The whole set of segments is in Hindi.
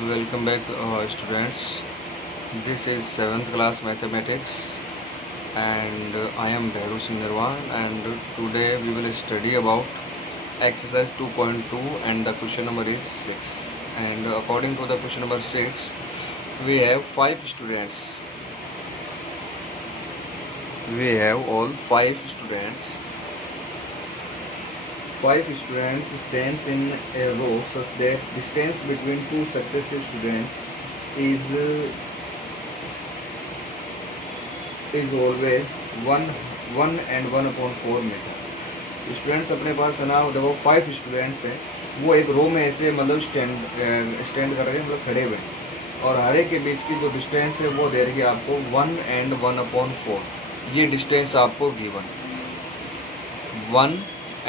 Welcome back, students. This is 7th class mathematics, and I am Bhairu Singh Nirwan. And today we will study about exercise 2.2, and the question number is 6. And according to the question number 6, we have 5 students. We have all 5 students. 5 students stands in a row such that distance between two successive students is always 1 and 1/4 metre. Students अपने पास है ना, देखो 5 स्टूडेंट्स हैं, वो एक रो में ऐसे मतलब स्टैंड कर रहे हैं, मतलब खड़े हुए हैं, और हर एक के बीच की जो डिस्टेंस है वो दे रही है आपको 1 and 1/4. ये डिस्टेंस आपको गिवन 1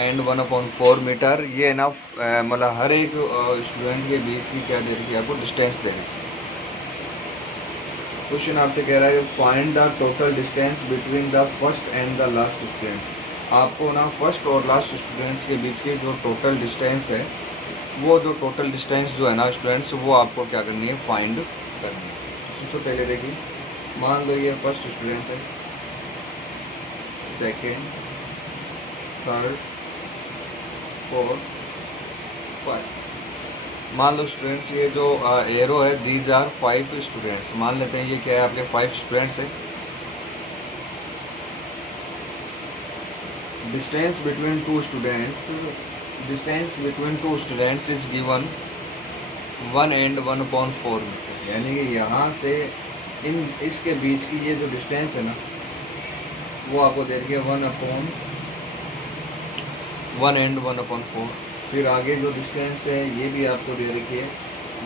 and 1/4 मीटर. ये है ना मतलब हर एक स्टूडेंट के बीच की क्या दे रही है आपको डिस्टेंस दे रही है. क्वेश्चन आपसे कह रहा है find the total distance between the first and the last students. आपको ना फर्स्ट और लास्ट स्टूडेंट्स के बीच की जो टोटल डिस्टेंस है, वो जो टोटल डिस्टेंस जो है ना स्टूडेंट्स, वो आपको क्या करनी है, फाइंड करनी है. सबसे पहले देखिए, मान लो ये फर्स्ट स्टूडेंट है, सेकेंड, थर्ड, फोर्थ, 5. मान लो स्टूडेंट्स ये जो एरो है, दीज आर 5 स्टूडेंट्स. मान लेते हैं ये क्या है, आपके 5 स्टूडेंट्स है. Distance between two students is given 1 and 1/4 metre. यानी कि यहाँ से इसके बीच की ये जो डिस्टेंस है ना, वो आपको दे रही है 1 and 1/4. फिर आगे जो डिस्टेंस है ये भी आपको दे रखी है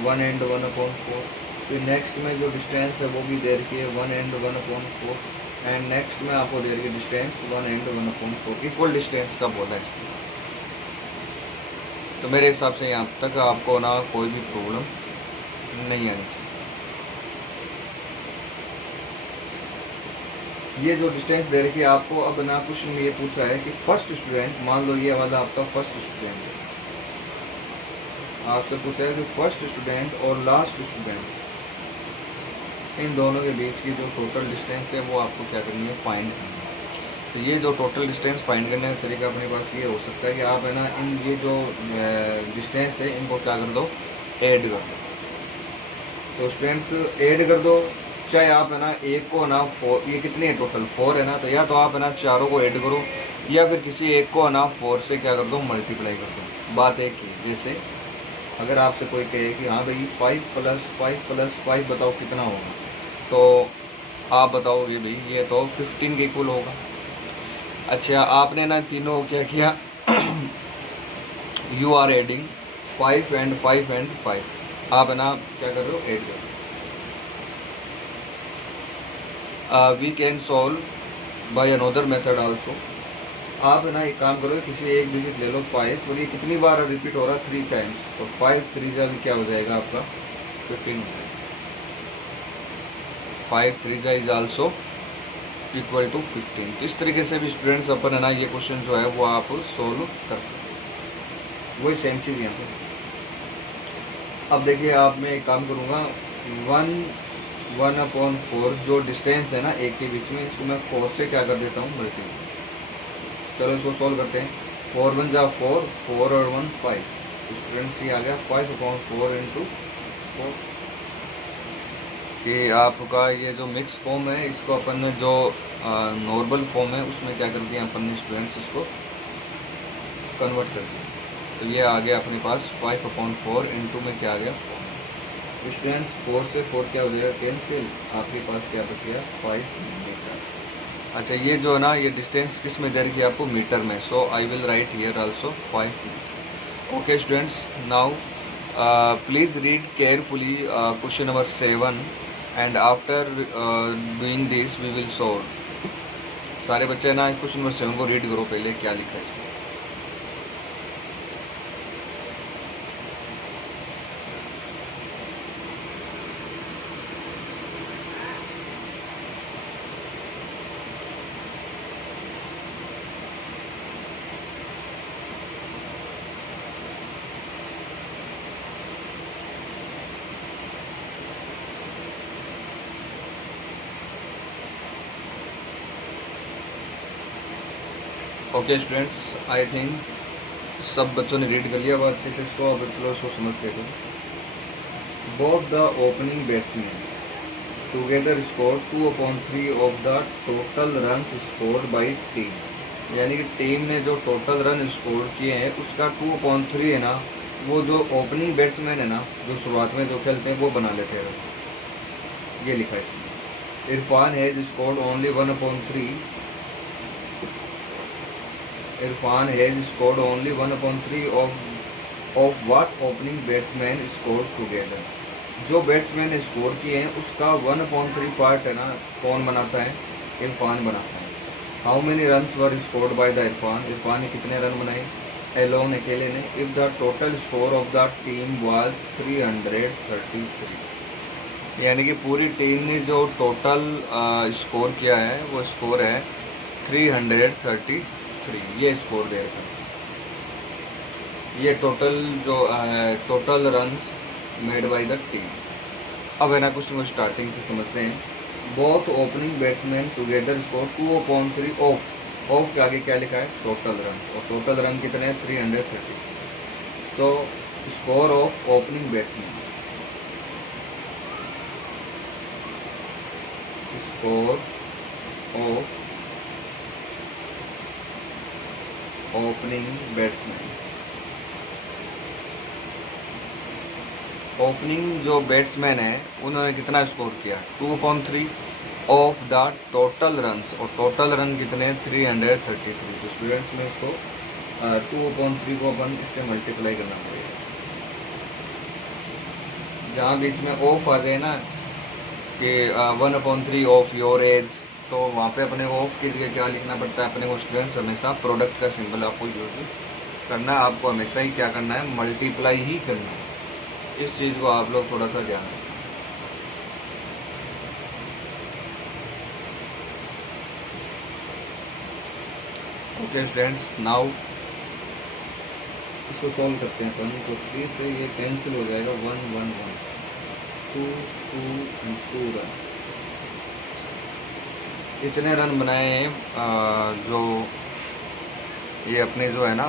1 and 1/4. फिर नेक्स्ट में जो डिस्टेंस है वो भी दे रखी है 1 and 1/4. एंड नेक्स्ट में आपको दे रखी है डिस्टेंस 1 and 1/4. इक्वल डिस्टेंस का बोला है इसमें. तो मेरे हिसाब से यहाँ तक आपको ना कोई भी प्रॉब्लम नहीं आनी चाहिए. ये जो डिस्टेंस दे रखी है आपको, अब ना क्वेश्चन में ये पूछा है कि फर्स्ट स्टूडेंट, मान लो ये वाला आपका फर्स्ट स्टूडेंट है, आपसे पूछा है कि फर्स्ट स्टूडेंट और लास्ट स्टूडेंट, इन दोनों के बीच की जो टोटल डिस्टेंस है वो आपको क्या करनी है, फाइंड करनी है. तो ये जो टोटल डिस्टेंस फाइंड करने का तरीका अपने पास ये हो सकता है कि आप है ना इन ये जो डिस्टेंस है इनको क्या कर दो, ऐड कर दो. तो स्टूडेंट्स ऐड कर दो, चाहे आप है ना एक को ना 4, ये कितने हैं टोटल 4 है ना, तो या तो आप है ना चारों को ऐड करो, या फिर किसी एक को है ना 4 से क्या कर दो, मल्टीप्लाई कर दो. बात एक ही, जैसे अगर आपसे कोई कहे कि हाँ भाई 5 + 5 बताओ कितना होगा, तो आप बताओगे भाई ये तो 15 के इक्वल होगा. अच्छा, आपने ना तीनों क्या किया, you are adding 5 and 5 and 5. आप है ना क्या कर रहे हो, ऐड कर रहे हो. We can solve by another method also. आप है ना एक काम करो, किसी एक डिजिट ले लो 5, और ये कितनी बार रिपीट हो रहा है, 3 टाइम्स. तो 5 3 जा भी क्या हो जाएगा आपका, 15 हो जाएगा. 5 3 जा इज आल्सो इक्वल टू 15. तो इस तरीके से भी स्टूडेंट्स अपन है ना ये क्वेश्चन जो है वो आप सोल्व कर सकते हैं. वही सेम चीज़ यहाँ पर. अब देखिए, आप मैं एक काम करूँगा, 1/4 जो डिस्टेंस है ना एक के बीच में, इसको मैं 4 से क्या कर देता हूँ, मल्टीप्लाई. चलो इसको सॉल्व करते हैं. 4 1 जा 4, 4 और 1 5. स्टूडेंट्स ये आ गया 5/4 × 4. कि आपका ये जो मिक्स फॉर्म है, इसको अपन ने जो नॉर्मल फॉर्म है उसमें क्या कर दिया अपन ने स्टूडेंट्स, इसको कन्वर्ट कर दिया. तो ये आ गया अपने पास 5/4 इंटू में क्या आ गया, 4. स्टूडेंट्स 4 से 4 क्या हो जाएगा, कैंसिल. आपके पास क्या बच गया, 5 मीटर. अच्छा, ये जो है ना ये डिस्टेंस किस में दे रखी है आपको, मीटर में. So I will write here also 5 metre. Okay students, now please read carefully question number 7, and after doing this we will solve. सारे बच्चे ना क्वेश्चन नंबर 7 को रीड करो पहले, क्या लिखा है इसमें. ओके स्टूडेंट्स, आई थिंक सब बच्चों ने रीड कर लिया बात अच्छे से इसको। अब चलो इसको समझते थे। Both the opening batsman together score 2/3 of the total run scored by team. यानी कि टीम ने जो टोटल रन स्कोर किए हैं उसका 2/3 है ना, वो जो ओपनिंग बैट्समैन है ना, जो शुरुआत में जो खेलते हैं वो बना लेते हैं। ये लिखा है इसमें। Irfan has scored only 1/3। Irfan has scored only 1/3 of what opening batsman score together. जो बैट्समैन ने स्कोर किए हैं उसका 1/3 पार्ट है ना, कौन बनाता है? इरफान बनाता है। How many runs were scored by the Irfan. Irfan ने कितने रन बनाए एलोन, अकेले ने? If the total score of the team was 333। यानी कि पूरी टीम ने जो टोटल स्कोर किया है वो स्कोर है 333। ये स्कोर दे रखा है। ये टोटल जो total runs made by the team. अब है ना कुछ स्टार्टिंग से समझते हैं। Both opening batsman together score 2/3 of के आगे क्या लिखा है? Total run. और टोटल रन कितने हैं? 330। So score of opening batsman, score of opening batsman. Opening जो बैट्समैन है उन्होंने कितना स्कोर किया? 2/3 ऑफ द टोटल रन्स। और टोटल रन कितने? 333। तो स्टूडेंट्स में इसको 2/3 को अपन इससे मल्टीप्लाई करना पड़ेगा। जहाँ बीच में ऑफ आ जाए ना कि 1/3 ऑफ योर एज, तो वहाँ पे अपने को ऑफ की जगह क्या लिखना पड़ता है? अपने को स्टूडेंट्स हमेशा प्रोडक्ट का सिंबल आपको यूज करना है। आपको हमेशा ही क्या करना है? मल्टीप्लाई ही करना है। इस चीज़ को आप लोग थोड़ा सा ध्यान रखें। ओके स्टूडेंट्स, नाउ इसको सॉल्व करते हैं अपन। तो 3 से ये कैंसिल हो जाएगा। 1 1 1 2 2 2 रन। इतने रन बनाए हैं जो ये अपने जो है ना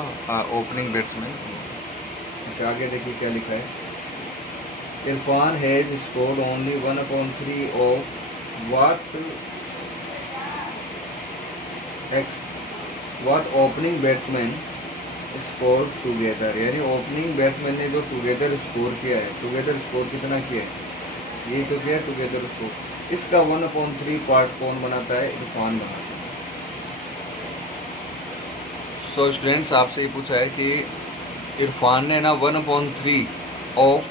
ओपनिंग बैट्समैन। अच्छा आगे देखिए क्या लिखा है। Irfan has scored only 1/3 of what opening batsman score together. यानी ओपनिंग बैट्समैन ने जो टुगेदर स्कोर किया है, टुगेदर स्कोर कितना किया है? ये तो किया टुगेदर स्कोर। इसका 1/3 पार्ट कौन बनाता है? इरफान बनाता है। सो स्टूडेंट्स आपसे ये पूछा है कि इरफान ने ना 1/3 of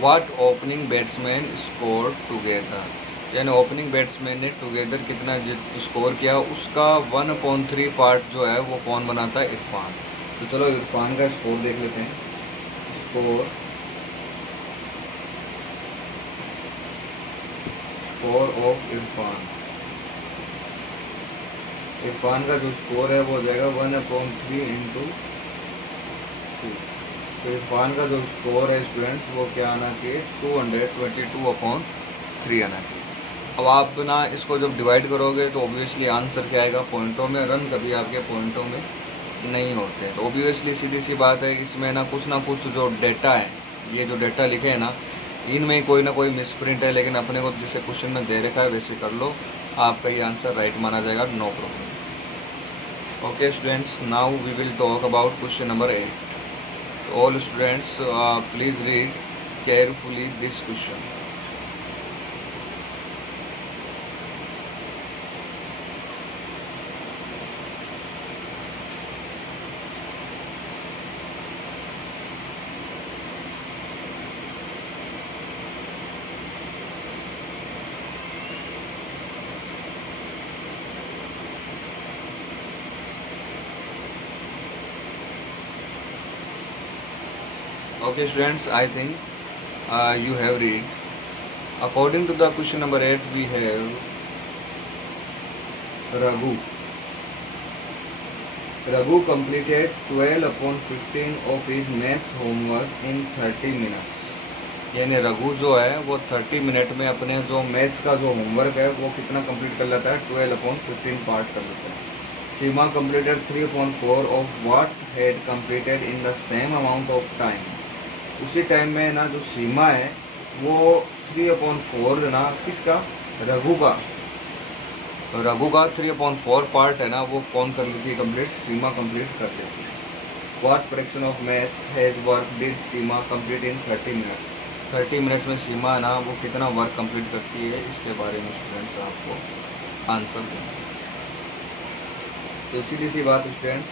what opening batsman score together, यानी ओपनिंग बैट्समैन ने टुगेदर कितना स्कोर किया, उसका 1/3 पार्ट जो है वो कौन बनाता है? इरफान। तो चलो इरफान का स्कोर देख लेते हैं। Score of Irfan. इरफान का जो स्कोर है वो हो जाएगा 1/3 इंटू 2। तो इरफान का जो स्कोर है स्टूडेंट्स वो क्या आना चाहिए? 222/3 आना चाहिए। अब आप ना इसको जब डिवाइड करोगे तो ऑब्वियसली आंसर क्या आएगा? पॉइंटों में। रन कभी आपके पॉइंटों में नहीं होते। तो ऑब्वियसली सीधी सी बात है, इसमें ना कुछ जो डेटा है, ये जो डेटा लिखे हैं ना, इनमें कोई ना कोई मिसप्रिंट है। लेकिन अपने को जिसे क्वेश्चन में दे रखा है वैसे कर लो, आपका ये आंसर राइट माना जाएगा, no problem. Okay students, now we will talk about question number 8. All students please read carefully this question. Okay students, I think you have read. According to the question number 8, we have Raghu. Raghu completed 12/15 of his maths homework in 30 minutes. यानी रघु जो है वो 30 मिनट में अपने जो मैथ्स का जो होमवर्क है वो कितना कंप्लीट कर लेता है? 12/15 पार्ट कर लेता है। सीमा completed 3/4 of what had completed in the same amount of time. उसी टाइम में ना जो सीमा है वो 3/4 ना किसका, रघु का। तो रघु का 3/4 पार्ट है ना वो कौन कर लेती है कंप्लीट, सीमा कंप्लीट कर लेती है। What fraction of maths has work did Seema complete in 30 minutes? 30 minutes में सीमा है ना वो कितना वर्क कंप्लीट करती है, इसके बारे में स्टूडेंट्स आपको आंसर देना है। तो सीधी सी बात स्टूडेंट्स,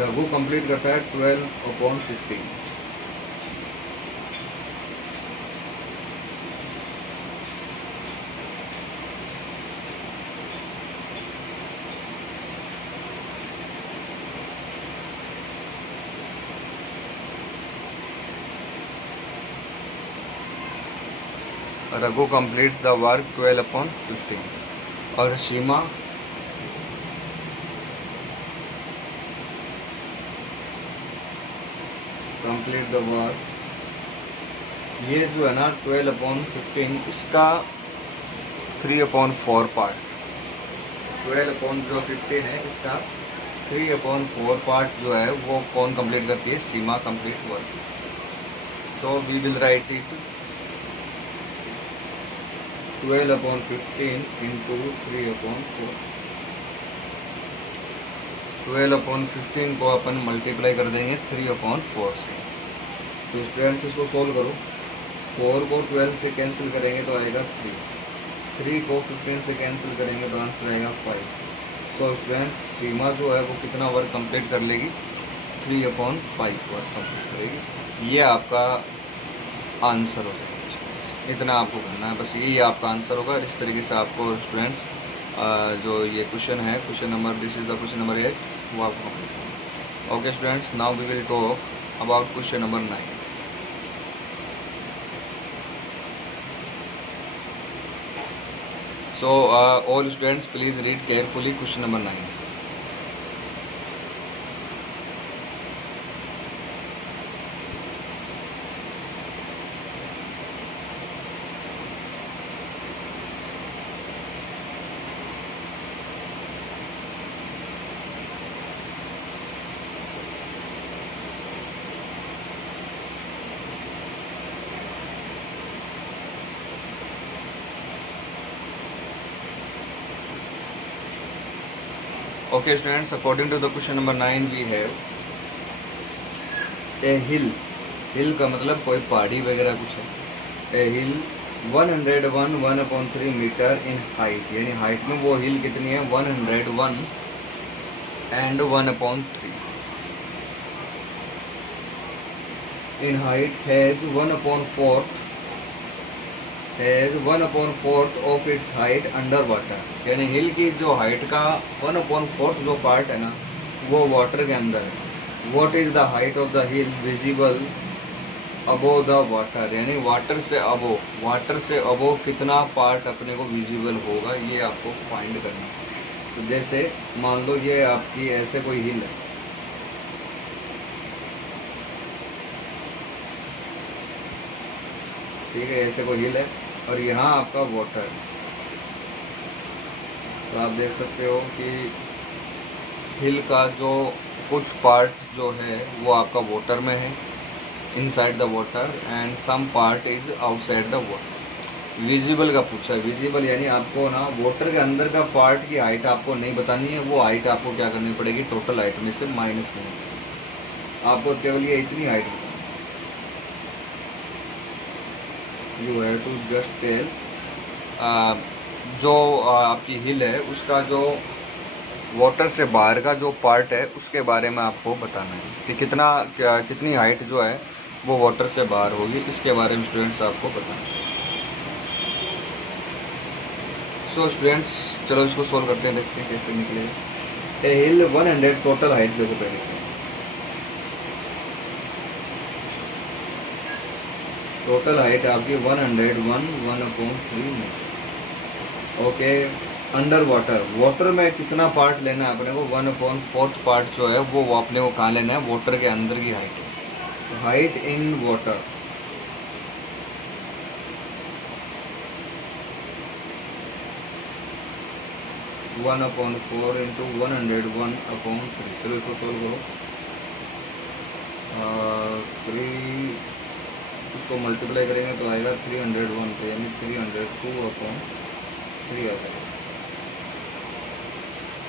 रघु कंप्लीट करता है 12/15। रघु कंप्लीट्स द वर्क 12/15 और सीमा कंप्लीट द वर्क, ये जो है ना 12/15 इसका 3/4 पार्ट, 12/15 है इसका 3/4 पार्ट जो है वो कौन कंप्लीट करती है, Seema complete work. So we will write it 12/15 into 3/4। 12/15 को अपन मल्टीप्लाई कर देंगे 3/4 से। तो स्टूडेंट्स इसको सोल्व करो, 4 को 12 से कैंसिल करेंगे तो आएगा 3 को 15 से कैंसिल करेंगे तो आंसर आएगा 5। सो स्टूडेंट्स सीमा जो है वो कितना वर्क कंप्लीट कर लेगी, 3/5 वर्क कंप्लीट करेगी। ये आपका आंसर हो जाएगा। इतना आपको करना है, बस यही आपका आंसर होगा। इस तरीके से आपको स्टूडेंट्स जो ये क्वेश्चन है, question number, this is the question number 8, वो आपको कंप्लीट करना है। Okay students, now we will talk about question number 9। So all students please read carefully question number 9। Okay students, according to the question number 9 we have a hill, hill का मतलब कोई पहाड़ी वगैरह कुछ है। a hill 101 metre in height, यानी हाइट में वो हिल कितनी है, 101 and 1/3 in height has 1/4 of its height under water, यानी हिल की जो हाइट का 1/4 जो पार्ट है ना वो वाटर के अंदर है। What is the height of the hill visible above the water, यानी वाटर से अबोव कितना पार्ट अपने को विजिबल होगा, ये आपको फाइंड करना है। तो जैसे मान लो ये आपकी ऐसे कोई हिल है, ठीक है, ऐसे कोई हिल है और यहाँ आपका वाटर है। तो आप देख सकते हो कि हिल का जो कुछ पार्ट जो है वो आपका वाटर में है, inside the water, and some part is outside the water. Visible का पूछा है, विजिबल यानी आपको ना वाटर के अंदर का पार्ट की हाइट आपको नहीं बतानी है, वो हाइट आपको क्या करनी पड़ेगी, टोटल हाइट में से माइनस करनी पड़ेगी। आपको केवल ये इतनी हाइट बतानी, you have to just tell जो आपकी हिल है उसका जो वाटर से बाहर का जो पार्ट है उसके बारे में आपको बताना है कि कितनी हाइट जो है वो वाटर से बाहर होगी, इसके बारे में स्टूडेंट्स आपको बताना है। सो स्टूडेंट्स चलो इसको सोल्व करते हैं, देखते हैं कैसे निकलेगा। ए हिल 100 टोटल हाइट देखो पहले, टोटल हाइट आपकी 101/3 मीटर। ओके, अंडर वाटर में कितना पार्ट लेना है अपने को, 1/4 पार्ट जो है वो अपने को कहाँ लेना है, वाटर के अंदर की हाइट है। Height in water, 1/4 into 101/3। चलो इसको सोल्व करो। 3 इसको मल्टीप्लाई करेंगे तो आएगा 301 पे, यानी 302/3 आ जाएगा।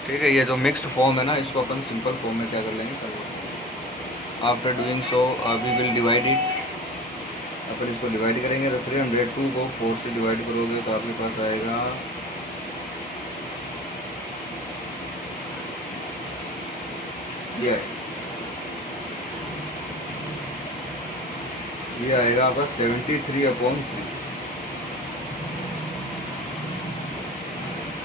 ठीक है, ये जो मिक्स्ड फॉर्म है ना, इसको अपन सिंपल फॉर्म में क्या कर लेंगे, कर लेंगे। After doing so we will divide it. अपन इसको डिवाइड करेंगे तो 302 को 4 से डिवाइड करोगे तो आपके पास आएगा ये आएगा आपका 73/3।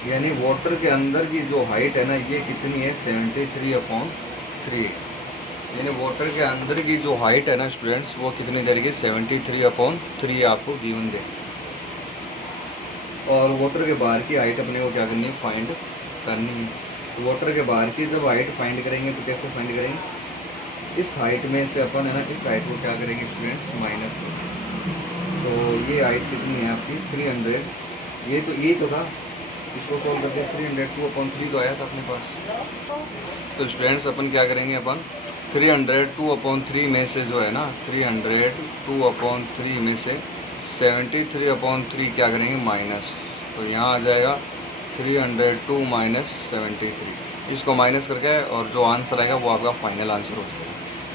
यानी वाटर के अंदर की जो हाइट है ना, ये कितनी है, 73/3। यानी वाटर के अंदर की जो हाइट है ना स्टूडेंट्स, वो कितनी देगी, 73/3 आपको गिवन दे। और वाटर के बाहर की हाइट अपने को क्या करनी है, फाइंड करनी है। तो वाटर के बाहर की जब हाइट फाइंड करेंगे तो कैसे फाइंड करेंगे, इस हाइट में से अपन है ना, इस हाइट को क्या करेंगे स्टूडेंट्स, माइनस करेंगे। तो ये हाइट कितनी है आपकी, 300। यही तो था, इसको सॉल्व करके 302/3 तो आया था अपने पास। तो स्टूडेंट्स अपन क्या करेंगे, अपन 302/3 में से जो है ना, 302/3 में से 73/3 क्या करेंगे, माइनस। तो यहाँ आ जाएगा 302 माइनस 73। इसको माइनस करके और जो आंसर आएगा वो आपका फाइनल आंसर हो जाएगा।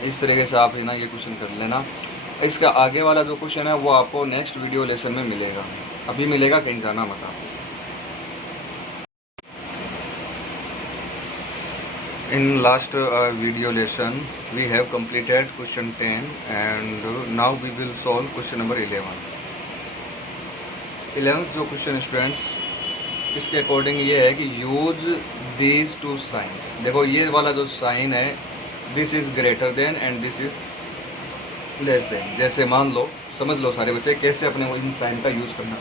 इस तरीके से आप है ना ये क्वेश्चन कर लेना। इसका आगे वाला जो क्वेश्चन है वो आपको नेक्स्ट वीडियो लेसन में मिलेगा, अभी मिलेगा, कहीं जाना मत आप। In last video lesson we have completed question 10 and now we will solve question number 11। 11th जो क्वेश्चन स्टूडेंट्स, इसके अकॉर्डिंग ये है कि यूज दीज टू साइंस। देखो ये वाला जो साइन है, this is greater than and this is less than. जैसे मान लो, समझ लो सारे बच्चे कैसे अपने को इन साइन का यूज़ करना।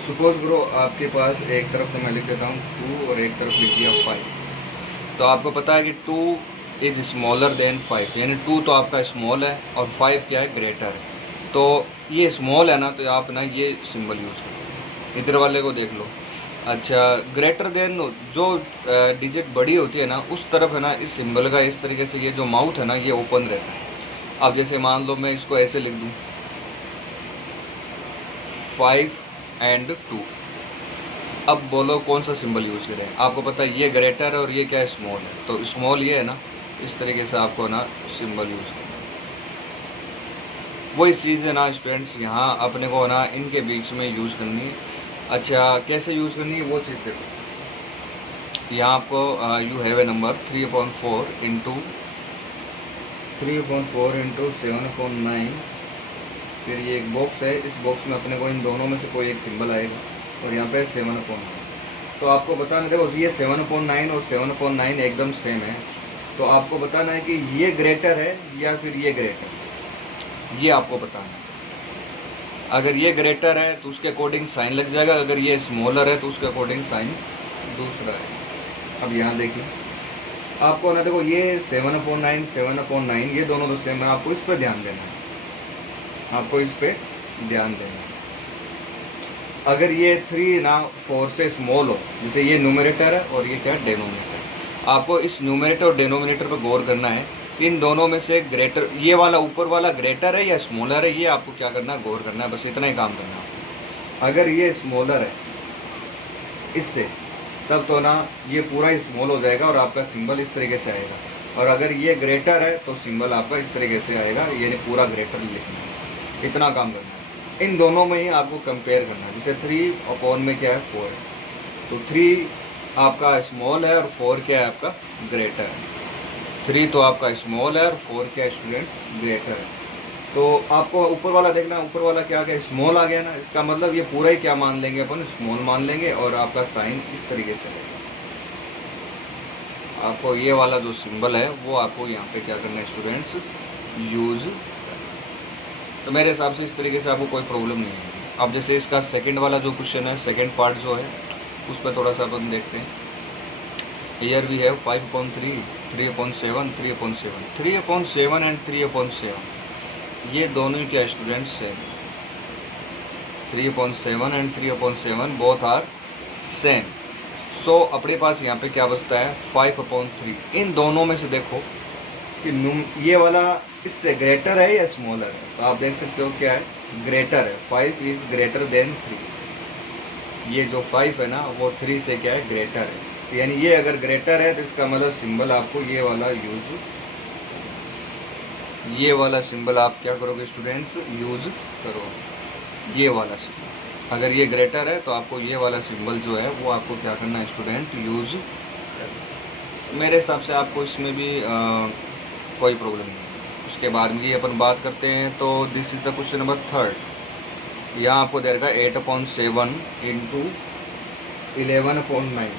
सपोज करो आपके पास एक तरफ तो मैं लिख देता हूँ 2 और एक तरफ लिख दिया 5। तो आपको पता है कि 2 इज स्मॉलर देन 5, यानी 2 तो आपका स्मॉल है और 5 क्या है, ग्रेटर है। तो ये स्मॉल है ना, तो आप ना ये सिंबल यूज़ करो। इधर वाले को देख लो। अच्छा, ग्रेटर देन जो डिजिट बड़ी होती है ना, उस तरफ है ना इस सिंबल का इस तरीके से ये जो माउथ है ना, ये ओपन रहता है। अब जैसे मान लो मैं इसको ऐसे लिख दूँ 5 and 2। अब बोलो कौन सा सिंबल यूज़ करें। आपको पता है ये ग्रेटर है और ये क्या है, स्मॉल है। तो स्मॉल ये है ना, इस तरीके से आपको ना सिंबल यूज़ करना। वही चीज़ है ना स्टूडेंट्स, यहाँ अपने को ना इनके बीच में यूज़ करनी है। अच्छा, कैसे यूज़ करनी है वो चीज़ देखो। यहाँ आपको you have a number 3/4 into 7/9। फिर ये एक बॉक्स है, इस बॉक्स में अपने को इन दोनों में से कोई एक सिंबल आएगा और यहाँ पे 7/9। तो आपको बताना, देखो ये 7/9 और 7/9 एकदम सेम है। तो आपको बताना है कि ये ग्रेटर है या फिर ये ग्रेटर, ये आपको बताना है। अगर ये ग्रेटर है तो उसके अकॉर्डिंग साइन लग जाएगा, अगर ये स्मॉलर है तो उसके अकॉर्डिंग साइन दूसरा है। अब यहाँ देखिए आपको ना, देखो ये 7/9 ये दोनों तो सेम है, आपको इस पर ध्यान देना है, आपको इस पे ध्यान देना है। अगर ये 3 ना 4 से स्मॉल हो, जैसे ये न्यूमरेटर है और ये क्या है, डेनोमिनेटर, आपको इस न्यूमरेटर और डेनोमिनेटर पर गौर करना है। इन दोनों में से ग्रेटर, ये वाला ऊपर वाला ग्रेटर है या स्मॉलर है, ये आपको क्या करना है, गौर करना है। बस इतना ही काम करना है। अगर ये स्मॉलर है इससे, तब तो ना ये पूरा स्मॉल हो जाएगा और आपका सिंबल इस तरीके से आएगा। और अगर ये ग्रेटर है तो सिंबल आपका इस तरीके से आएगा, यानी पूरा ग्रेटर लिखना है। इतना काम करना है। इन दोनों में ही आपको कंपेयर करना है। जैसे 3/4 में क्या है, 4 है, तो 3 आपका स्मॉल है और 4 क्या है, आपका ग्रेटर है। 3 तो आपका स्मॉल है और 4 क्या है स्टूडेंट्स, ग्रेटर है। तो आपको ऊपर वाला देखना, ऊपर वाला क्या गया, स्मॉल आ गया ना, इसका मतलब ये पूरा ही क्या मान लेंगे अपन, स्मॉल मान लेंगे। और आपका साइन इस तरीके से रहेगा। आपको ये वाला जो सिंबल है वो आपको यहाँ पे क्या करना है स्टूडेंट्स, यूज़। तो मेरे हिसाब से इस तरीके से आपको कोई प्रॉब्लम नहीं है। अब जैसे इसका सेकंड वाला जो क्वेश्चन है, सेकंड पार्ट जो है, उस पर थोड़ा सा अपन देखते हैं। हियर वी हैव 5/3, 3/7, 3/7, 3/7 एंड 3/7, ये दोनों क्या स्टूडेंट्स है, 3/7 एंड 3/7 बोथ आर सेम। सो अपने पास यहाँ पे क्या बचता है 5/3। इन दोनों में से देखो कि ये वाला इससे ग्रेटर है या स्मॉलर है, तो आप देख सकते हो क्या है, ग्रेटर है। 5 इज ग्रेटर देन 3। ये जो 5 है ना वो 3 से क्या है, ग्रेटर है। तो यानी ये अगर ग्रेटर है तो इसका मतलब सिंबल आपको ये वाला सिंबल आप क्या करोगे स्टूडेंट्स, यूज करो ये वाला सिंबल। अगर ये ग्रेटर है तो आपको ये वाला सिंबल जो है वो आपको क्या करना है स्टूडेंट, यूज करना। मेरे हिसाब से आपको इसमें भी कोई प्रॉब्लम नहीं है। उसके बाद में ये अपन बात करते हैं, तो this is the question number 3। यहाँ आपको दे रखा 8/7 इंटू 11/9।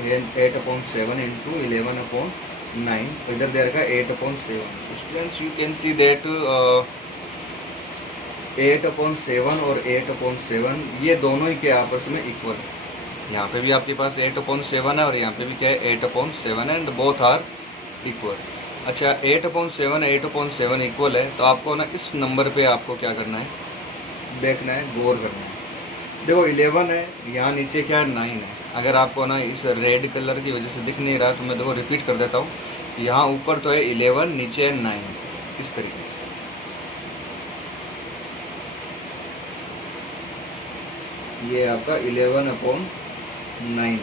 8/7 इंटू 11/9, इधर दे रखा 8/7। Students you can see that 8/7 और 8/7 ये दोनों ही क्या आपस में इक्वल है। यहाँ पे भी आपके पास 8/7 है और यहाँ पे भी क्या है 8/7 एंड बोथ आर इक्वल। अच्छा 8/7 इक्वल है, तो आपको ना इस नंबर पे आपको क्या करना है, देखना है, गौर करना है। देखो 11 है, यहाँ नीचे क्या है 9 है। अगर आपको ना इस रेड कलर की वजह से दिख नहीं रहा तो मैं देखो रिपीट कर देता हूँ। यहाँ ऊपर तो है 11, नीचे है 9, इस तरीके से। ये आपका 11/9।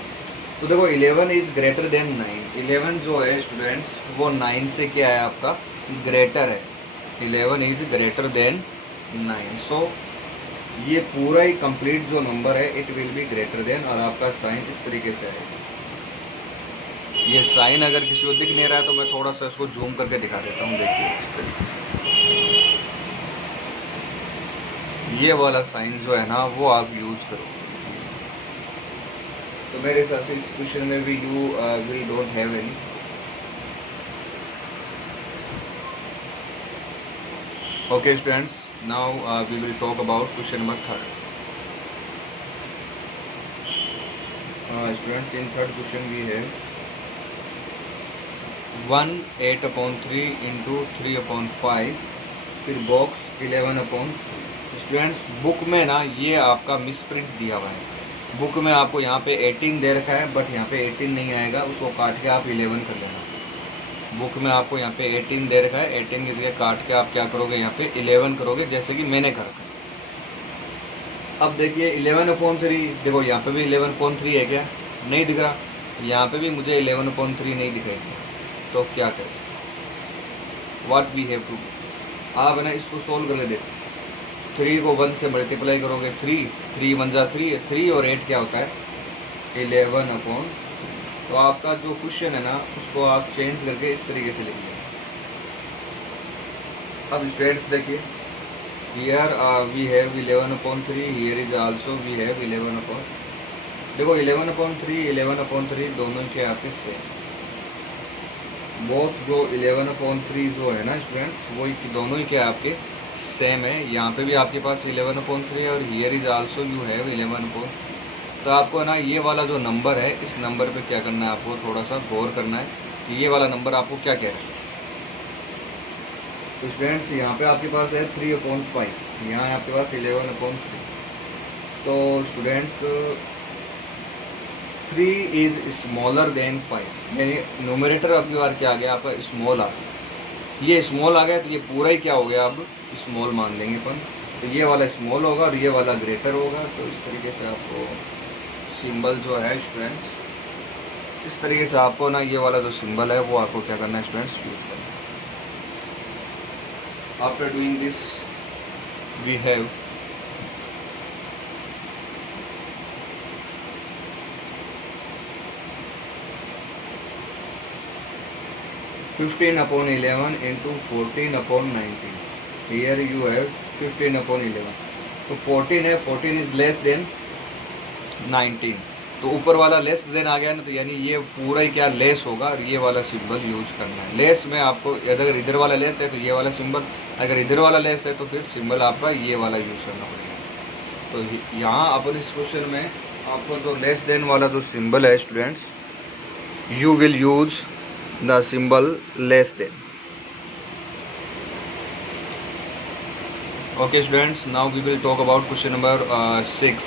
तो देखो 11 इज ग्रेटर देन 9। 11 जो है स्टूडेंट्स वो 9 से क्या है आपका, ग्रेटर है। 11 इज ग्रेटर देन 9। सो ये पूरा ही कंप्लीट जो नंबर है it will be greater than, और आपका साइन इस तरीके से है। ये साइन अगर किसी को दिख नहीं रहा है तो मैं थोड़ा सा इसको जूम करके दिखा देता हूँ। देखिए इस तरीके से ये वाला साइन जो है ना वो आप यूज करो। तो मेरे हिसाब से इस क्वेश्चन में भी you will don't have any. Okay students, now we will talk about question number 3। Students in third question we है 1/8/3 इंटू 3/5, फिर बॉक्स 11/3। स्टूडेंट्स बुक में ना ये आपका मिसप्रिंट दिया हुआ है। बुक में आपको यहाँ पे 18 दे रखा है, बट यहाँ पे 18 नहीं आएगा, उसको काट के आप 11 कर लेना। बुक में आपको यहाँ पे 18 दे रखा है, 18 की जगह काट के आप क्या करोगे, यहाँ पे 11 करोगे, जैसे कि मैंने करा था। अब देखिए 11/3, देखो यहाँ पे भी 11/3 है क्या, नहीं दिख रहा। यहाँ पे भी मुझे 11/3 नहीं दिखाई। तो क्या करें, व्हाट वी हैव टू, आप है ना इसको सोल्व करके देखो। 3 को 1 से मल्टीप्लाई करोगे 3 1 जा 3 और 8 क्या होता है 11/। तो आपका जो क्वेश्चन है ना उसको आप चेंज करके इस तरीके से लिखिए। अब स्टूडेंट्स देखिए, here we have 11/3, here is also we have 11/। देखो 11/3 दोनों के आपके सेम, बोथ जो 11/3 जो है ना स्टूडेंट्स वो दोनों ही क्या आपके सेम है। यहाँ पे भी आपके पास 11/3 और here is also you have 11/3। तो आपको ना ये वाला जो नंबर है इस नंबर पे क्या करना है, आपको थोड़ा सा गौर करना है कि ये वाला नंबर आपको क्या कह रहा है। तो स्टूडेंट्स यहाँ पे आपके पास है 3/5, यहाँ है आपके पास 11/3। तो स्टूडेंट्स 3 इज स्मॉलर देन 5, यानी न्यूमरेटर आपकी बार क्या आ गया आपका, स्मॉल आ गया। ये स्मॉल आ गया तो ये पूरा ही क्या हो गया, अब स्मॉल मान लेंगे अपन। तो ये वाला स्मॉल होगा और ये वाला ग्रेटर होगा। तो इस तरीके से आपको सिंबल जो है स्टूडेंट्स, इस तरीके से आपको ना ये वाला जो सिंबल है वो आपको क्या करना है स्टूडेंट्स, यूज करना है। After doing this we have 15/11 into 14/19. Here you have 15/11. तो 14 है, 14 इज लेस देन 19। तो ऊपर वाला लेस देन आ गया ना, तो यानी ये पूरा ही क्या लेस होगा और ये वाला सिंबल यूज करना है। लेस में आपको अगर इधर वाला लेस है तो ये वाला सिंबल, अगर इधर वाला लेस है तो फिर सिंबल आपका ये वाला यूज करना पड़ेगा। तो यहाँ अपन इस क्वेश्चन में आपको जो लेस देन वाला जो सिंबल है students, you will use the symbol less than. Okay students, now we will talk about question number 6.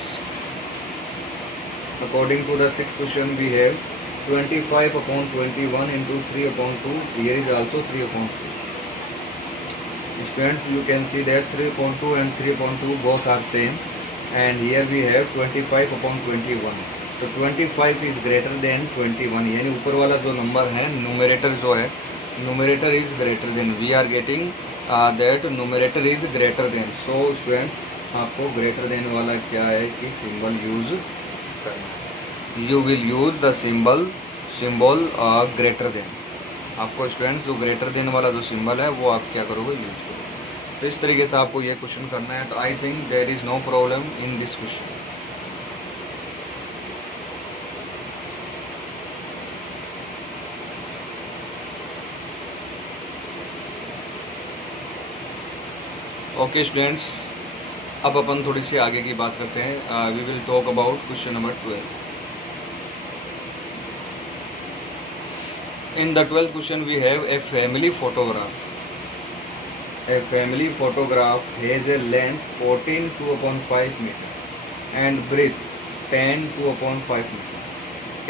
According to the sixth question, we have 25 upon 21 into 3 upon 2. Here is also 3 upon 2. Students, you can see that 3 upon 2 and 3 upon 2 both are same, and here we have 25 upon 21. तो 25 is greater than 21, यानी ऊपर वाला जो नंबर है न्यूमरेटर जो है numerator is greater than, we are getting that numerator is greater than. So students आपको ग्रेटर देन वाला क्या है कि सिंबल यूज करना है. You will use the symbol greater than. आपको स्टूडेंट्स जो ग्रेटर देन वाला जो सिंबल है वो आप क्या करोगे, यूज करोगे. तो इस तरीके से आपको ये क्वेश्चन करना है. तो I think there is no problem in this question. Okay students, अब अपन थोड़ी सी आगे की बात करते हैं. We will talk about question number 12. In the 12th question we have a family photograph. A family photograph has a length 14 2/5 meter and breadth 10 2/5 meter.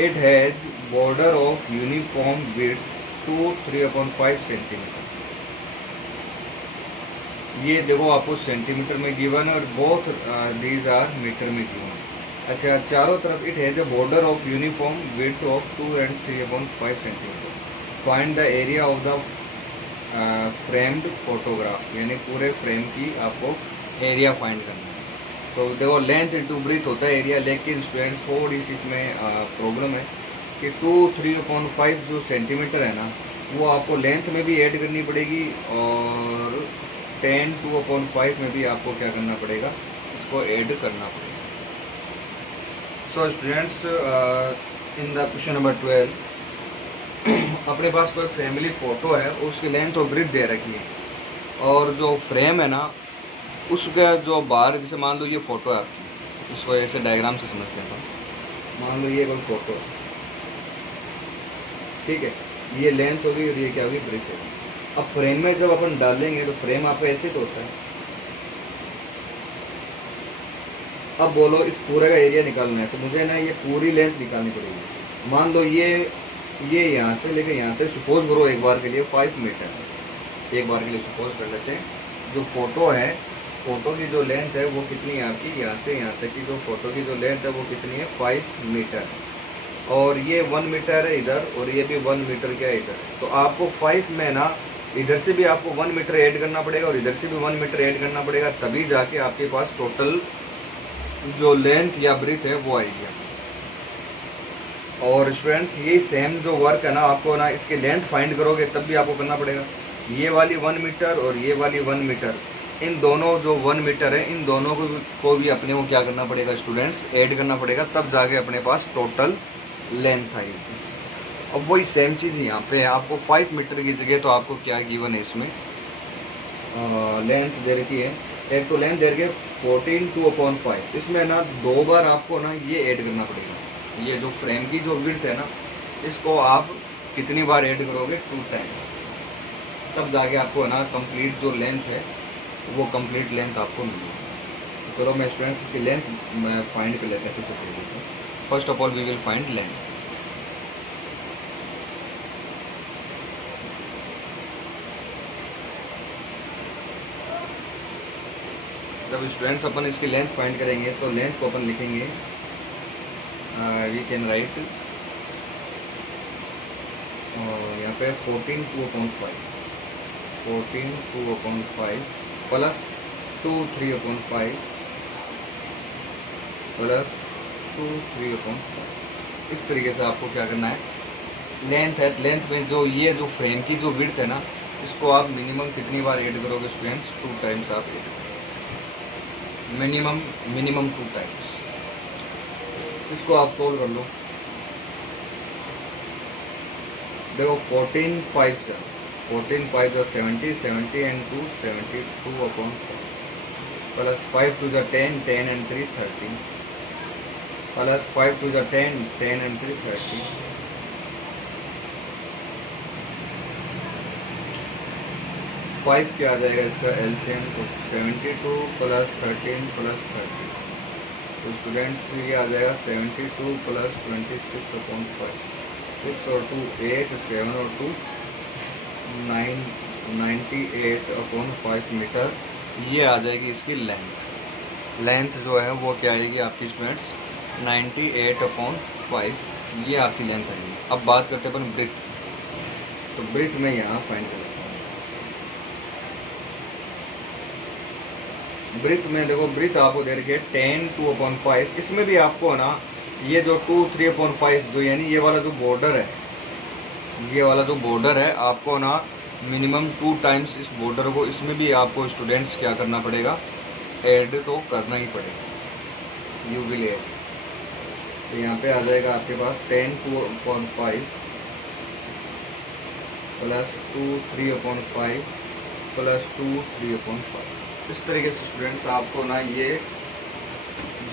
It has border of uniform width 2 3/5 centimeter. ये देखो आपको सेंटीमीटर में गिवन और बोथ दीज आर मीटर में गिवन. अच्छा, चारों तरफ it has a border of uniform width of 2 and 3/5 centimetre. Find the area of the framed photograph, यानी पूरे फ्रेम की आपको एरिया फाइंड करना है. तो देखो लेंथ इंटू ब्रीथ होता है एरिया, लेकिन स्टूडेंट थोड़ी सी इसमें प्रॉब्लम है कि 2 3/5 जो सेंटीमीटर है ना वो आपको लेंथ में भी ऐड करनी पड़ेगी और 10 2/5 में भी आपको क्या करना पड़ेगा, इसको ऐड करना पड़ेगा. So students, in the question number 12 अपने पास कोई फैमिली फ़ोटो है, उसकी लेंथ और ब्रीथ दे रखी है, और जो फ्रेम है ना उसका जो बाहर, जैसे मान लो ये फ़ोटो है आपकी, इसको ऐसे डायग्राम से समझते हैं. तो मान लो ये कोई फ़ोटो है, ठीक है, ये लेंथ होगी और ये क्या होगी, ब्रीथ होगी. अब फ्रेम में जब अपन डालेंगे तो फ्रेम आपका ऐसे तो होता है. अब बोलो इस पूरे का एरिया निकालना है, तो मुझे ना ये पूरी लेंथ निकालनी पड़ेगी. मान लो ये यहाँ से लेकर यहाँ तक सपोज करो एक बार के लिए 5 मीटर है. एक बार के लिए सपोज कर लेते हैं. जो फ़ोटो है, फ़ोटो की जो लेंथ है वो कितनी है आपकी, यहाँ से यहाँ तक की जो फ़ोटो की जो लेंथ है वो कितनी है, 5 मीटर. और ये 1 मीटर है इधर, और ये भी 1 मीटर क्या है इधर. तो आपको 5 में ना इधर से भी आपको 1 मीटर ऐड करना पड़ेगा और इधर से भी 1 मीटर ऐड करना पड़ेगा, तभी जाके आपके पास टोटल जो लेंथ या ब्रीथ है वो आएगी. और स्टूडेंट्स ये सेम जो वर्क है ना, आपको ना इसके लेंथ फाइंड करोगे तब भी आपको करना पड़ेगा. ये वाली 1 मीटर और ये वाली 1 मीटर, इन दोनों जो 1 मीटर है इन दोनों को भी अपने को क्या करना पड़ेगा स्टूडेंट्स, ऐड करना पड़ेगा, तब जाके अपने पास टोटल लेंथ आएगी. अब वही सेम चीज़ यहाँ पे है, आपको 5 मीटर की जगह तो आपको क्या गिवन है इसमें, लेंथ दे रखी है. एक तो लेंथ दे रखी है 14 2/5. इसमें ना 2 बार आपको ना ये ऐड करना पड़ेगा. ये जो फ्रेम की जो विड्थ है ना, इसको आप कितनी बार ऐड करोगे, 2 टाइम्स, तब जाके आपको ना कंप्लीट जो लेंथ है वो कंप्लीट लेंथ आपको मिलेगी. चलो मैं स्टूडेंट्स की लेंथ मैं फाइंड कर लेते हैं. First of all we will find length. जब स्टूडेंट्स अपन इसकी लेंथ फाइंड करेंगे तो लेंथ को अपन लिखेंगे, वी कैन राइट यहाँ पे 14 2/5 प्लस 2 3/5 प्लस 2 3/5. इस तरीके से आपको क्या करना है, लेंथ है, लेंथ में जो ये जो फ्रेम की जो विड्थ है ना, इसको आप मिनिमम कितनी बार ऐड करोगे स्टूडेंट्स, 2 टाइम्स आप ऐड करोगे, मिनिमम 2 टाइम्स. इसको आप सोल्व कर लो. देखो 14 5 are 70 70 and 2 72/5 plus 5 2 are 10 10 and 3 13 plus 5 2 are 10 10 and 3 13. 5 क्या आ जाएगा इसका एलसीएम, तो 72 प्लस 13 प्लस 30. तो स्टूडेंट्स ये आ जाएगा 72 प्लस 26/5, 6 और 2 8, 7 और 2 9, 98/5 मीटर। ये आ जाएगी इसकी लेंथ जो है वो क्या आएगी आपकी स्टूडेंट्स 98/5, ये आपकी लेंथ आएगी। अब बात करते हैं अपन ब्रेथ, तो ब्रेथ में यहाँ फाइंड कर लेता हूँ। ब्रेथ में देखो, ब्रेथ आपको दे रखी है 10 2/5, इसमें भी आपको है ना ये जो 2 3/5 जो यानी ये वाला जो बॉर्डर है, ये वाला जो बॉर्डर है आपको ना मिनिमम 2 टाइम्स इस बॉर्डर को इसमें भी आपको स्टूडेंट्स क्या करना पड़ेगा, ऐड तो करना ही पड़ेगा, यू विल ऐड। तो यहाँ पे आ जाएगा आपके पास 10 2/5 प्लस 2 3/5 प्लस 2 3/5। इस तरीके से स्टूडेंट्स आपको ना ये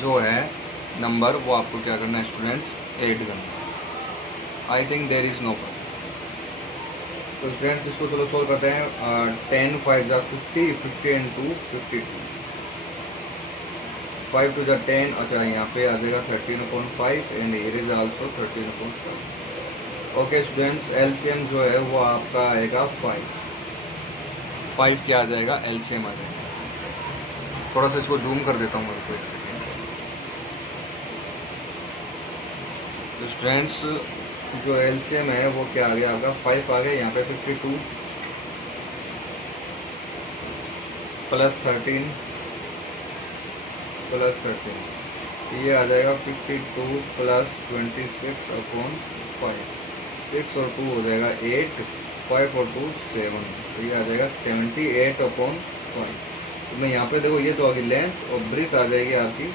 जो है नंबर वो आपको क्या करना है स्टूडेंट्स, ऐड करना। I think there is no problem. तो स्टूडेंट्स इसको चलो सोल्व करते हैं। 10 5 जा 50, 50 एंड 2 52, 5 2 जा 10। अच्छा यहाँ पे आ जाएगा 13/5 and here is also 13/5। Okay students, LCM जो है वो आपका आएगा 5 क्या आ जाएगा, एलसीएम आ जाएगा। थोड़ा सा इसको जूम कर देता हूँ मेरे को, एक सेकेंड। तो स्टूडेंट्स जो एलसीएम है वो क्या आ गया आपका 5 आ गया। यहाँ पे 52 प्लस 13 प्लस 13, ये आ जाएगा 52 प्लस 26/5, 6 और 2 हो जाएगा 8, 5 और 2 7, तो ये आ जाएगा 78/5। तो मैं यहाँ पे देखो ये तो आ गई लेंथ और ब्रेथ आ जाएगी आपकी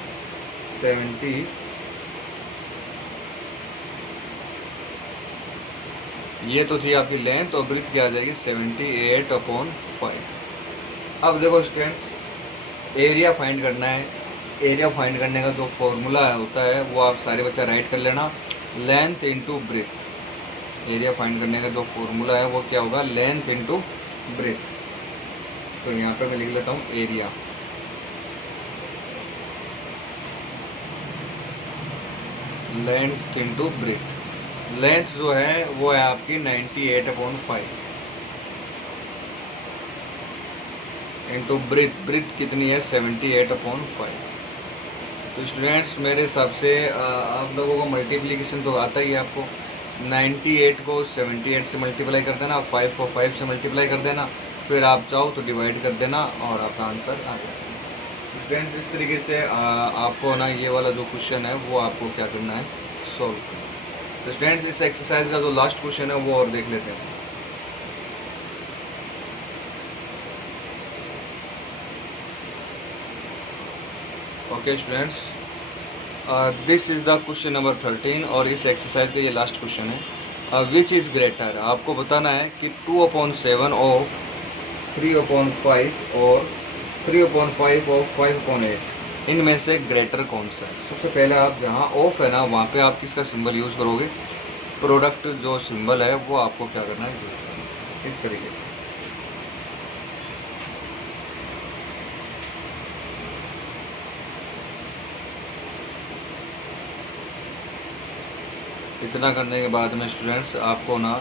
70, ये तो थी आपकी लेंथ और ब्रेथ क्या आ जाएगी 78/5। अब देखो स्टूडेंट्स, एरिया फाइंड करना है। एरिया फाइंड करने का जो फॉर्मूला होता है वो आप सारे बच्चा राइट कर लेना, length into breadth. Area find करने का जो फॉर्मूला है वो क्या होगा, लेंथ इंटू ब्रेथ। तो यहाँ पे मैं लिख लेता हूँ area, length into breadth. Length जो है वो है आपकी 98/5 इंटू ब्रेथ कितनी है 78/5। तो स्टूडेंट्स मेरे हिसाब से आप लोगों को मल्टीप्लिकेशन तो आता ही है आपको। 98 को 78 से मल्टीप्लाई कर देना, 5 को 5 से मल्टीप्लाई कर देना, फिर आप चाहो तो डिवाइड कर देना और आपका आंसर आ जाएगा। स्टूडेंट्स इस तरीके से आपको ना ये वाला जो क्वेश्चन है वो आपको क्या करना है, सॉल्व करना। तो स्टूडेंट्स इस एक्सरसाइज का जो लास्ट क्वेश्चन है वो और देख लेते हैं। Okay students, this is the question number 13 और इस एक्सरसाइज का ये लास्ट क्वेश्चन है। विच इज़ ग्रेटर, आपको बताना है कि 2/7 और 3/5 और 3/5 और 5/8 इनमें से ग्रेटर कौन सा है। सबसे पहले आप जहाँ ऑफ है ना वहाँ पे आप किसका सिंबल यूज़ करोगे, प्रोडक्ट जो सिंबल है वो आपको क्या करना है, यूज़ करना है इस तरीके से। इतना करने के बाद में स्टूडेंट्स आपको ना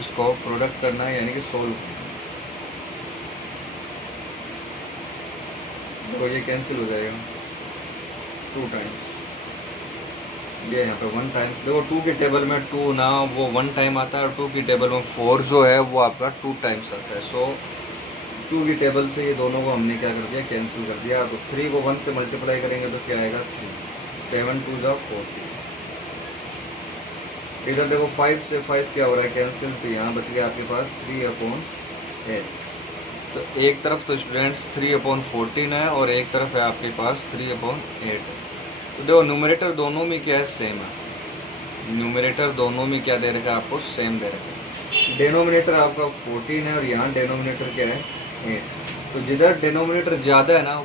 इसको प्रोडक्ट करना है, यानी कि सोल्व करना है। तो ये कैंसिल हो जाएगा 2 टाइम्स, ये यहाँ पे 1 टाइम। देखो 2 की टेबल में 2 ना वो 1 टाइम आता है और 2 की टेबल में 4 जो है वो आपका 2 टाइम्स आता है। सो 2 की टेबल से ये दोनों को हमने क्या कर दिया, कैंसिल कर दिया। तो 3 को 1 से मल्टीप्लाई करेंगे तो क्या आएगा 3, 7 2 जा 40। इधर देखो 5 से 5 क्या हो रहा है, कैंसिल, तो यहाँ बच गया आपके पास 3/8। तो एक तरफ तो स्टूडेंट्स 3/14 है और एक तरफ है आपके पास 3/8 है। तो देखो न्यूमरेटर दोनों में क्या है, सेम है। न्यूमरेटर दोनों में क्या दे रखा है आपको, सेम दे रखा है। डेनोमिनेटर आपका 14 है और यहाँ डेनोमिनेटर क्या है 8। तो जिधर डेनोमिनेटर ज़्यादा है ना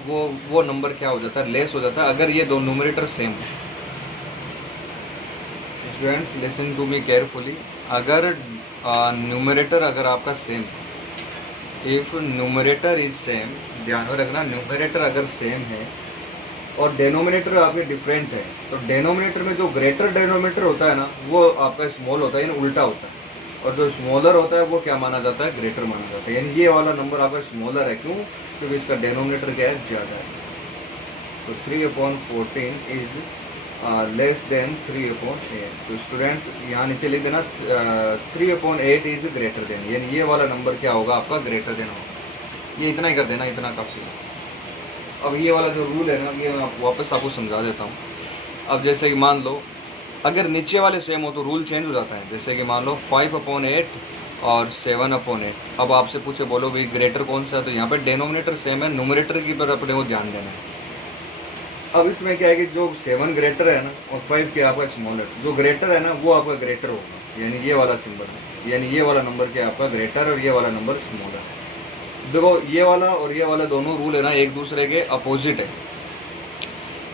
वो नंबर क्या हो जाता है, लेस हो जाता है, अगर ये दो न्यूमरेटर सेम है। Students listen to me carefully, अगर न्यूमरेटर अगर आपका same, if numerator is same, ध्यान में रखना न्यूमरेटर अगर सेम है और डेनोमिनेटर आपके डिफरेंट है। तो डेनोमिनेटर में जो ग्रेटर डेनोमिनेटर होता है ना, वो आपका स्मॉल होता है, यानी उल्टा होता है, और जो स्मॉलर होता है वो क्या माना जाता है, ग्रेटर माना जाता है। यानी ये वाला नंबर आपका स्मॉलर है, क्यों, क्योंकि इसका डेनोमिनेटर क्या है, ज़्यादा है। तो 3/14 इज लेस देन 3/8। तो स्टूडेंट्स यहाँ नीचे लिख देना 3/8 इज ग्रेटर देन, यानी ये वाला नंबर क्या होगा आपका, ग्रेटर देन होगा। ये इतना ही कर देना, इतना काफ़ी है। अब ये वाला जो रूल है ना, ये मैं वापस आपको समझा देता हूँ। अब जैसे कि मान लो अगर नीचे वाले सेम हो तो रूल चेंज हो जाता है। जैसे कि मान लो 5/8 और 7/8। अब आपसे पूछे बोलो भाई ग्रेटर कौन सा है, तो यहाँ पे डेनोमिनेटर सेम है, न्यूमरेटर की पर अपने को ध्यान देना है। अब इसमें क्या है कि जो 7 ग्रेटर है ना और 5 क्या आपका स्मॉलर, जो ग्रेटर है ना वो आपका ग्रेटर होगा, यानी ये वाला सिंबल है, यानी ये वाला नंबर क्या है आपका ग्रेटर और ये वाला नंबर स्मॉलर। देखो ये वाला और ये वाला दोनों रूल है ना एक दूसरे के अपोजिट है।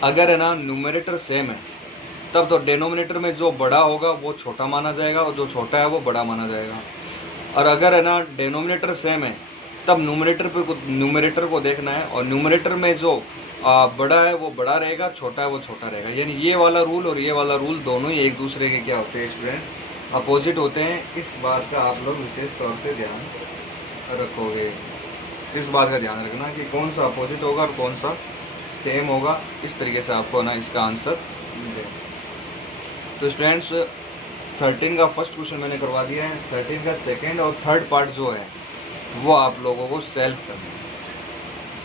अगर है ना न्यूमरेटर सेम है तब तो डेनोमिनेटर में जो बड़ा होगा वो छोटा माना जाएगा और जो छोटा है वो बड़ा माना जाएगा। और अगर है ना डेनोमिनेटर सेम है तब न्यूमरेटर को देखना है, और न्यूमरेटर में जो बड़ा है वो बड़ा रहेगा, छोटा है वो छोटा रहेगा। यानी ये वाला रूल और ये वाला रूल दोनों ही एक दूसरे के क्या होते हैं स्टूडेंट्स, अपोजिट होते हैं। इस बात का आप लोग विशेष तौर से ध्यान रखोगे। इस बात का ध्यान रखना कि कौन सा अपोजिट होगा और कौन सा सेम होगा। इस तरीके से आपको ना इसका आंसर दें। तो स्टूडेंट्स 13 का फर्स्ट क्वेश्चन मैंने करवा दिया है। 13 का सेकंड और थर्ड पार्ट जो है वो आप लोगों को सेल्फ करना है।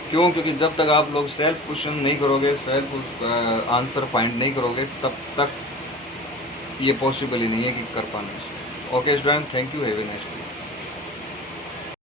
क्यों, क्योंकि जब तक आप लोग सेल्फ क्वेश्चन नहीं करोगे, सेल्फ आंसर फाइंड नहीं करोगे, तब तक ये पॉसिबल ही नहीं है कि कर पाना। Okay student, thank you, have a nice day.